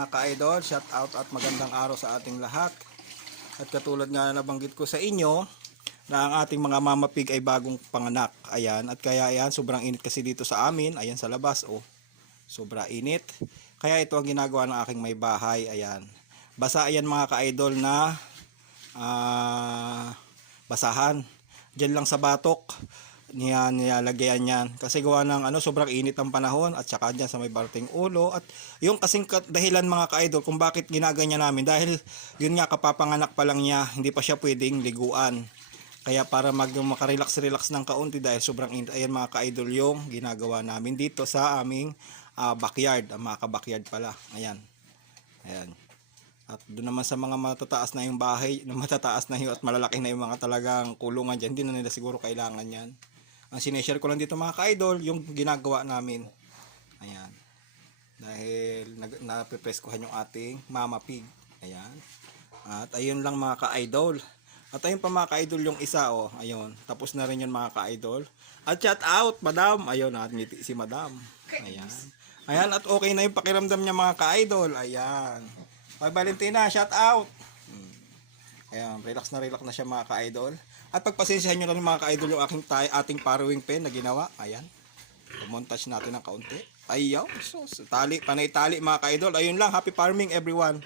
mga ka-idol, shout out at magandang araw sa ating lahat. At katulad nga na nabanggit ko sa inyo na ang ating mga mama pig ay bagong panganak. Ayan, at kaya ayan, sobrang init kasi dito sa amin. Ayan sa labas, oh. Sobra init. Kaya ito ang ginagawa ng aking may bahay. Ayan. Basa ayan mga ka-idol na basahan. Diyan lang sa batok. Nilalagyan yan kasi gawa ng sobrang init ang panahon at saka dyan sa may barting ulo at yung kasing dahilan mga ka-idol kung bakit ginaganyan namin dahil yun nga kapapanganak pa lang niya, hindi pa siya pwedeng liguan, kaya para makarelax ng kaunti dahil sobrang init. Ayan mga ka-idol yung ginagawa namin dito sa aming backyard, mga ka-backyard pala. Ayan at doon naman sa mga matataas na yung bahay, matataas na yung at malalaki na yung mga talagang kulungan dyan, hindi na nila siguro kailangan yan. Ang sineshare ko lang dito mga ka-idol yung ginagawa namin. Ayan. Dahil napipreskuhan yung ating mama pig. Ayan. At ayun lang mga ka-idol. At ayun pa mga ka-idol yung isa, oh. Ayun. Tapos na rin yun mga ka-idol. At shout out madam. Ayun, at ngiti si madam. Ayan. Ayan, at okay na yung pakiramdam niya mga ka-idol. Ayan. Ay Valentina, shout out. Ayan, relax na siya mga ka-idol. At pagpasensyahan nyo lang mga ka-idol yung ating parawing pen na ginawa. Ayan. Montage natin ng kaunti. Ayaw. So, panay tali mga ka-idol. Ayun lang. Happy farming everyone.